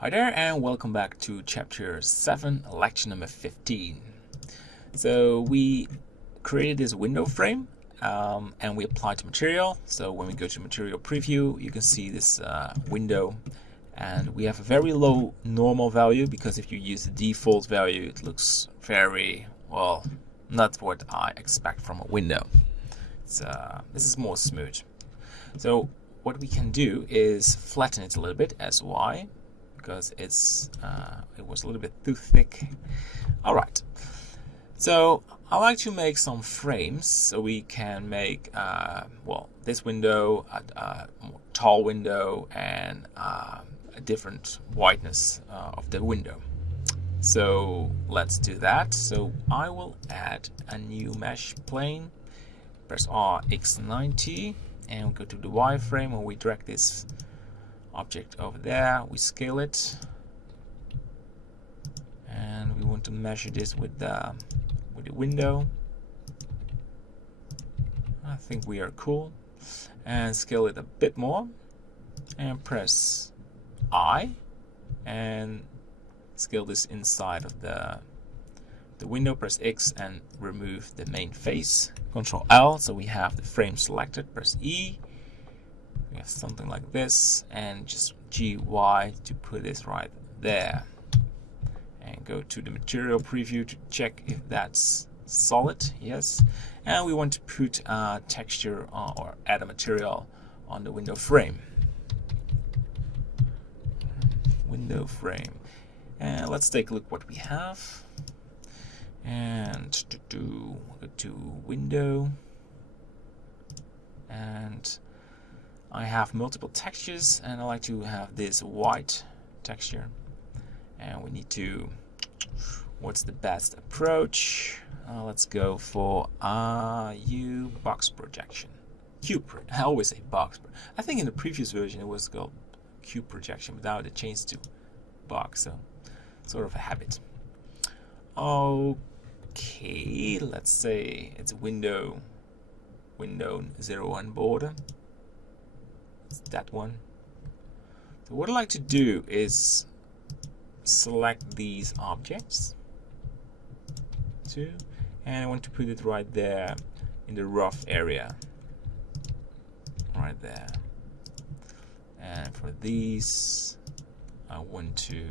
Hi there and welcome back to chapter 7, lecture number 15. So we created this window frame and we applied to material. So when we go to material preview, you can see this window, and we have a very low normal value because if you use the default value, it looks very, well, not what I expect from a window. This is more smooth. So what we can do is flatten it a little bit as Y, because it was a little bit too thick. All right, so I like to make some frames so we can make this window, a more tall window, and a different wideness of the window. So let's do that. So I will add a new mesh plane, press R X90, and we go to the wireframe and we drag this object over there, we scale it, and we want to measure this with the window. I think we are cool, and scale it a bit more, and press I and scale this inside of the window. Press X and remove the main face. Control L, so we have the frame selected. Press E. We have something like this, and just GY to put this right there, and go to the material preview to check if that's solid. Yes, and we want to put a texture or add a material on the window frame. And let's take a look what we have. And go to window, and I have multiple textures, and I like to have this white texture, and we need to, what's the best approach? Let's go for box projection. I always say box. I think in the previous version it was called cube projection, but now it changed to box, so sort of a habit. Okay, let's say it's window 01 border. It's that one. So what I like to do is select these objects, and I want to put it right there in the rough area, right there. And for these, I want to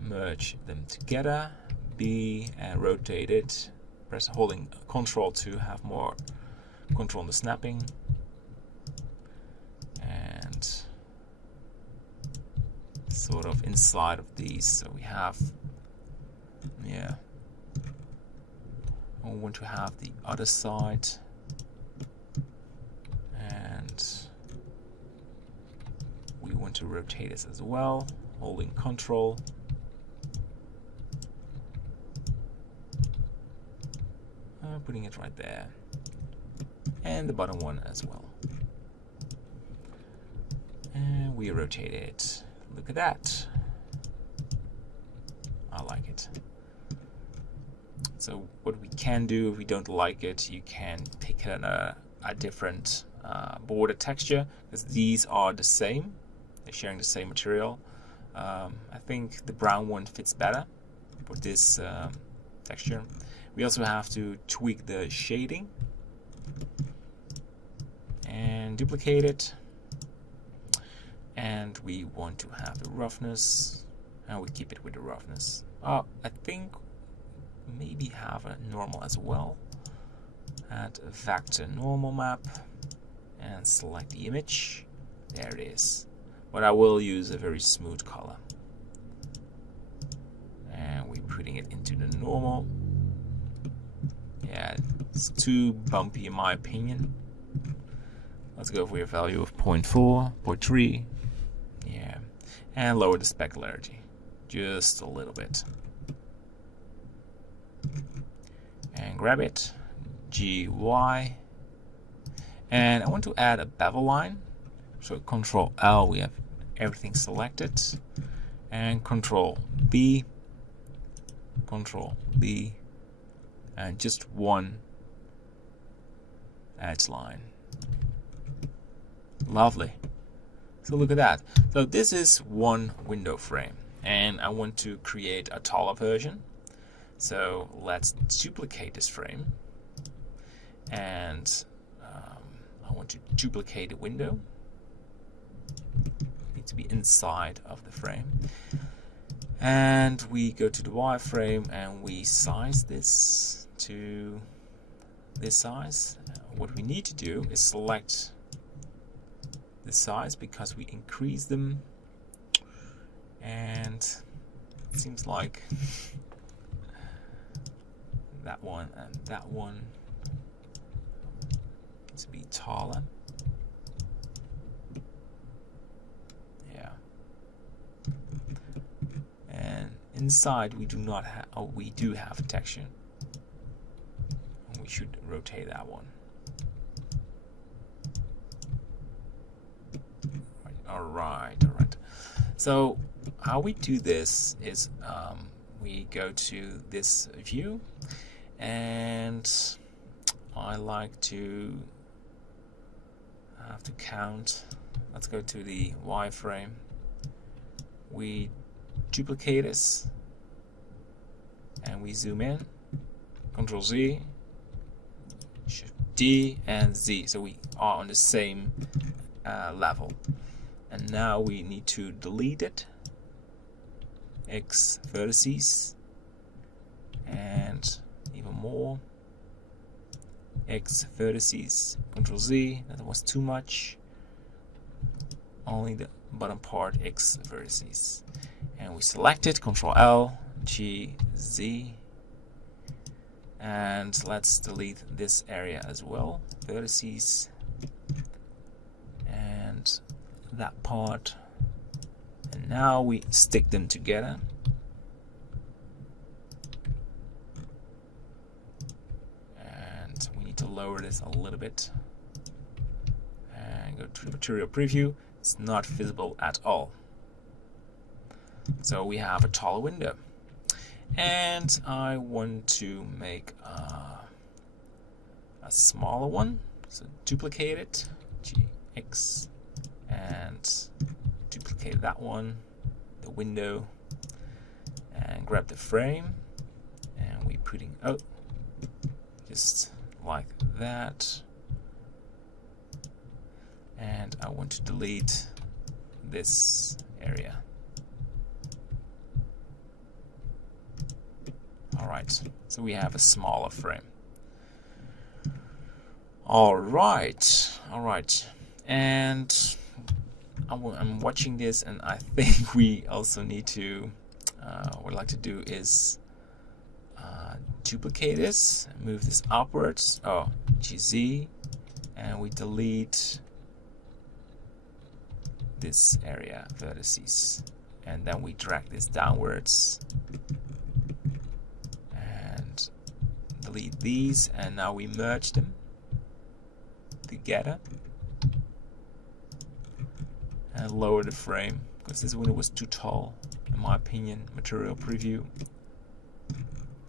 merge them together, B, and rotate it. Press holding Control to have more control on the snapping, and sort of inside of these. So we have, I want to have the other side, and we want to rotate this as well, holding Control. Putting it right there, and the bottom one as well, and we rotate it. Look at that, I like it. So what we can do, if we don't like it, you can pick a different border texture, because these are the same, they're sharing the same material. I think the brown one fits better for this texture. We also have to tweak the shading and duplicate it, and we want to have the roughness, and we keep it with the roughness. I think maybe have a normal as well. Add a vector normal map and select the image. There it is, but I will use a very smooth color, and we're putting it into the normal. Yeah, it's too bumpy in my opinion. Let's go for a value of 0.4, 0.3. Yeah, and lower the specularity just a little bit. And grab it, GY. And I want to add a bevel line. So Control L, we have everything selected. And Control B, and just one edge line. Lovely. So look at that. So this is one window frame, and I want to create a taller version. So let's duplicate this frame, and I want to duplicate the window. It needs to be inside of the frame. And we go to the wireframe and we size this to this size. What we need to do is select the size because we increase them, and it seems like that one and that one needs to be taller. Yeah. And inside we do not have, oh, we do have a texture. And we should rotate that one. All right. So how we do this is we go to this view, and I like to have to count. Let's go to the wireframe. We duplicate this and we zoom in, Control Z, Shift D and Z, so we are on the same level. And now we need to delete it, X vertices, and even more, X vertices, Control Z, that was too much, only the bottom part, X vertices. And we select it, Control L, G, Z, and let's delete this area as well, vertices, and that part. And now we stick them together. And we need to lower this a little bit. And go to the material preview. It's not visible at all. So we have a taller window. And I want to make a smaller one. So duplicate it, GX, and duplicate that one, the window, and grab the frame, and we putting out just like that. And I want to delete this area. Alright, so we have a smaller frame. Alright, and I'm watching this, and I think we also need to, what I'd like to do is duplicate this, move this upwards, GZ, and we delete this area, vertices, and then we drag this downwards and delete these, and now we merge them together and lower the frame because this window was too tall in my opinion. Material preview,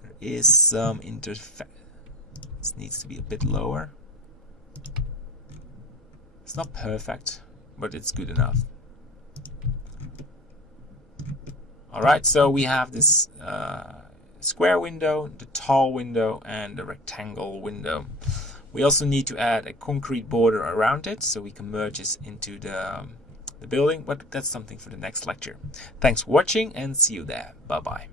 there is some interface, this needs to be a bit lower. It's not perfect, but it's good enough. Alright, so we have this square window, the tall window, and the rectangle window. We also need to add a concrete border around it so we can merge this into the building, but that's something for the next lecture. Thanks for watching and see you there. Bye bye.